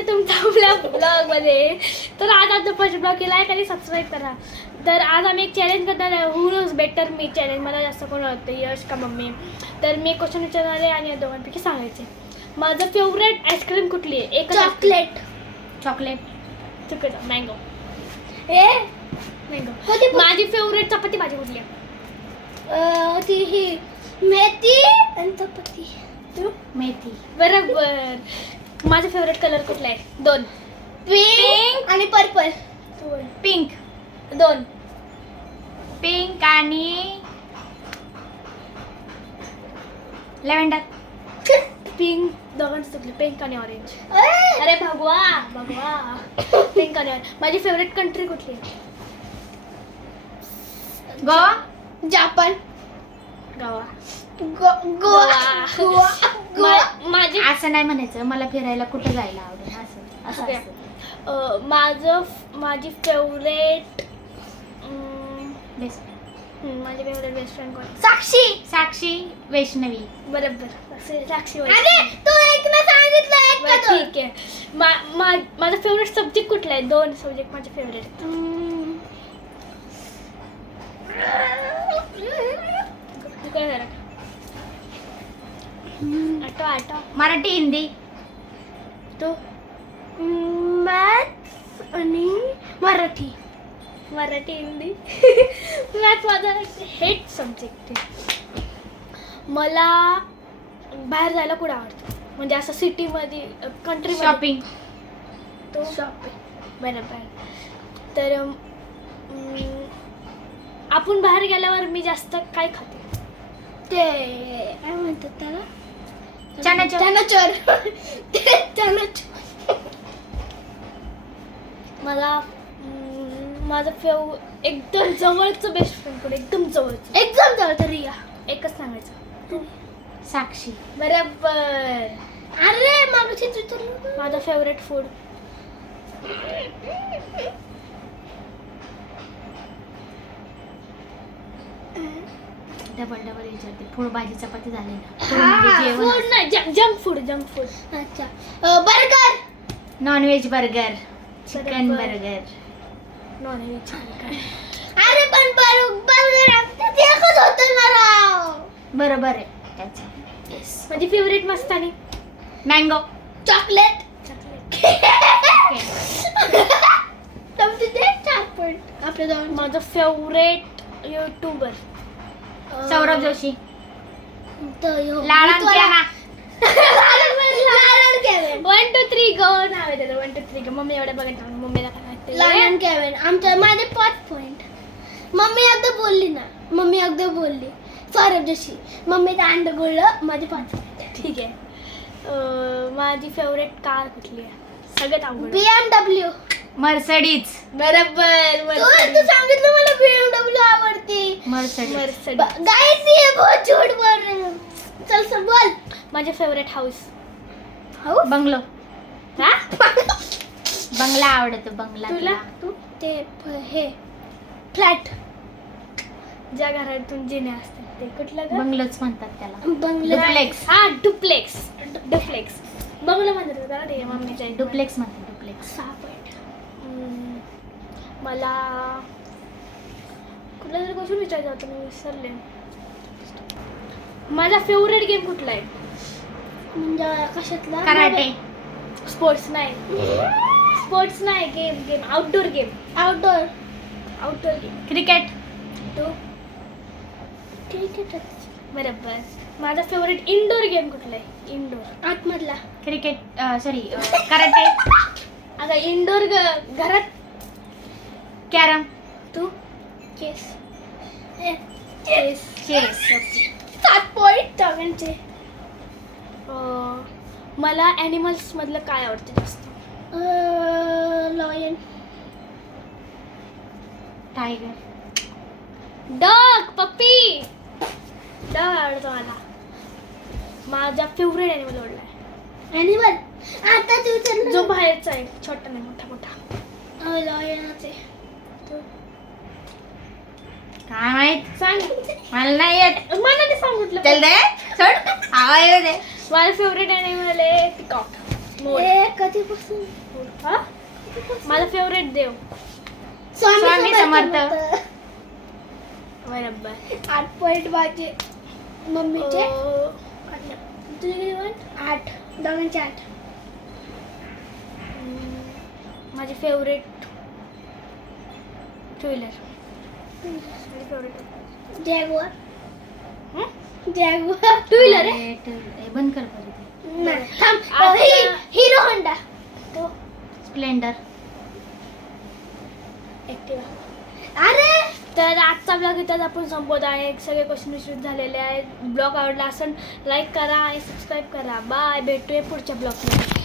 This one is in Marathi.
आहे तुमचा आपल्या ब्लॉगमध्ये. तर आज आमचा फर्स्ट ब्लॉग केला आहे आणि सबस्क्राईब करा. तर आज आम्ही एक चॅलेंज करणार आहे, हू नोज बेटर मी चॅलेंज. मला जास्त कोण वाटतं, यश का मम्मी. तर मी क्वेश्चन विचारणार आहे आणि दोघांपैकी सांगायचे. माझं फेवरेट आईस्क्रीम कुठली आहे? एक चॉकलेट. चुकलं, मँगो. मँगो. कधी माझी फेवरेट चपाती भाजी कुठली आहे? ती ही मेथी आणि चपाती. मेथी. बरोबर. माझा फेवरेट कलर कुठला आहे? 2. पिंक आणि पर्पल. पिंक. 2. पिंक आणि लॅव्हेंडर. पिंक. दोघांचं चुकलं. पिंक आणि ऑरेंज. अरे भगवा. पिंक आणि ऑरेंज. माझी फेवरेट कंट्री कुठली आहे? गोवा. जापान. गोवा. गोवा. माझी असं नाही म्हणायचं, मला फिरायला कुठं जायला आवडेल असं असं Okay. असतं. माझी फेवरेट बेस्ट. माझी फेवरेट बेस्ट फ्रेंड कोण? साक्षी वैष्णवी. बरोबर. साक्षी. अरे तू एक ना सांगितलं एक का दोन? ठीक आहे. माझा फेवरेट सब्जेक्ट कुठला आहे? 2 सब्जेक्ट माझे फेवरेट. आठव. मराठी हिंदी. तू? मॅथ्स आणि मराठी. मराठी हिंदी. मॅथ्स माझा हेट सब्जेक्ट आहे. मला बाहेर जायला कुठं आवडतं, म्हणजे असं सिटीमध्ये, कंट्री. शॉपिंग. तो शॉपिंग. बरोबर. तर आपण बाहेर गेल्यावर मी जास्त काय खाते? ते काय म्हणतात त्याला? चनाचूर. चनाचूर. मला माझं एकदम जवळचं बेस्ट फ्रेंड कोण? एकदम जवळचं. एकदम जवळ रिया. एकच सांगायचं. साक्षी. बरोबर. अरे मागची विचारलं. माझं फेवरेट फूड. डबल विचारते. फूड भाजी चपाती झाली ना. हा, म्हणजे जेवण. फूड नाही, जंक फूड. अच्छा. बर्गर. Non veg burger. चिकन बरोबर. बर्गर. नॉनव्हेज. अरे पण बर्गर आमच्यात एकच होतं ना राव. बरोबर आहे त्याचं. येस. माझी फेवरेट मस्तानी. मँगो. चॉकलेट. तुमचे ते 4 पॉइंट आपल्या दोन. माझं फेवरेट युट्यूबर. सौरभ जोशी. लारण लाळा. केवेन. 1 2 3 गो नाव आहे त्याचं. 1 2 3 गो. मम्मी एवढ्या बघत नाही. मम्मीला काय वाटतं? लारण केवेन. आमच्या माझे 5 पॉइंट. मम्मी एकदा बोलली ना. सौरभ जोशी. मम्मी ते अंड गोळलं. माझे 5 पॉइंट. ठीक आहे. माझी फेवरेट कार कुठली आहे? सगळ्यात आवडत. BMW. मर्सडीज. बरोबर. तू सांगितलं मला BMW आवडते. मर्सडीज. गाइस ये बहुत झूठ बोल रहे हो. चल सब बोल. माझे फेवरेट हाऊस. बंगलो. हा? बंगला आवडतो. बंगला. तुला? तू? ते हे फ्लॅट. ज्या घरातून जिने असतात ते कुठलं घर? बंगलोच म्हणतात त्याला. बंगला. डुप्लेक्स. हा, डुप्लेक्स. बंगलो म्हणतात होता ते मम्मीच्या इथे. डुप्लेक्स म्हणतात. डुप्लेक्स. 6 पॉइंट. मला कुठला तरी क्वेश्चन विचारायचं होतं, मी विसरले. माझा फेवरेट गेम कुठला आहे? म्हणजे कशातला? कराटे. स्पोर्ट्स नाही. Game outdoor game. Outdoor game. Cricket. तो क्रिकेट. बरोबर. माझा फेवरेट इंडोर गेम कुठला आहे? इंडोर. आतमधला. क्रिकेट. सॉरी. कराटे. आता इंडोर घरात. कॅरम. तू? चेस. चेस. 7 पॉइंट टाकायचे. मला ॲनिमल्स मधलं काय आवडतं जास्त? लॉयन. टायगर. डॉग. पप्पी. डॉग आवडतो मला. माझा फेवरेट ॲनिमल आवडला आहे. ॲनिमल. आता तू विचारलं. जो बाहेरचा आहे, छोटा नाही, मोठा. लॉयनच आहे. काय माहित. सांग. मला नाही येत. मला ते सांगितलं. चल दे. सोड. आवाज येऊ दे. माझा फेवरेट ॲनिमल आहे पिकॉक. मोर. ए कधी कधीपासून हा माझा फेवरेट देव स्वामी समर्थ. बरोबर 8 पॉईंट माझे मम्मीचे. तुझे किती पॉईंट? 8. दोघांचे 8. माझे favourite two wheeler favourite jaguar. Jaguar two wheeler आहे. हे बंद कर बरं ते. नाही, थांब. Hero Honda. तो स्प्लेंडर. ऍक्टिवा. अरे तर आजचा ब्लॉग इथंच आपण संपवत आहे. सगळे क्वेश्चन विचारून झालेले आहेत. ब्लॉग आवडला असेल लाईक करा आणि सबस्क्राईब करा. बाय, भेटूया पुढच्या ब्लॉगमध्ये.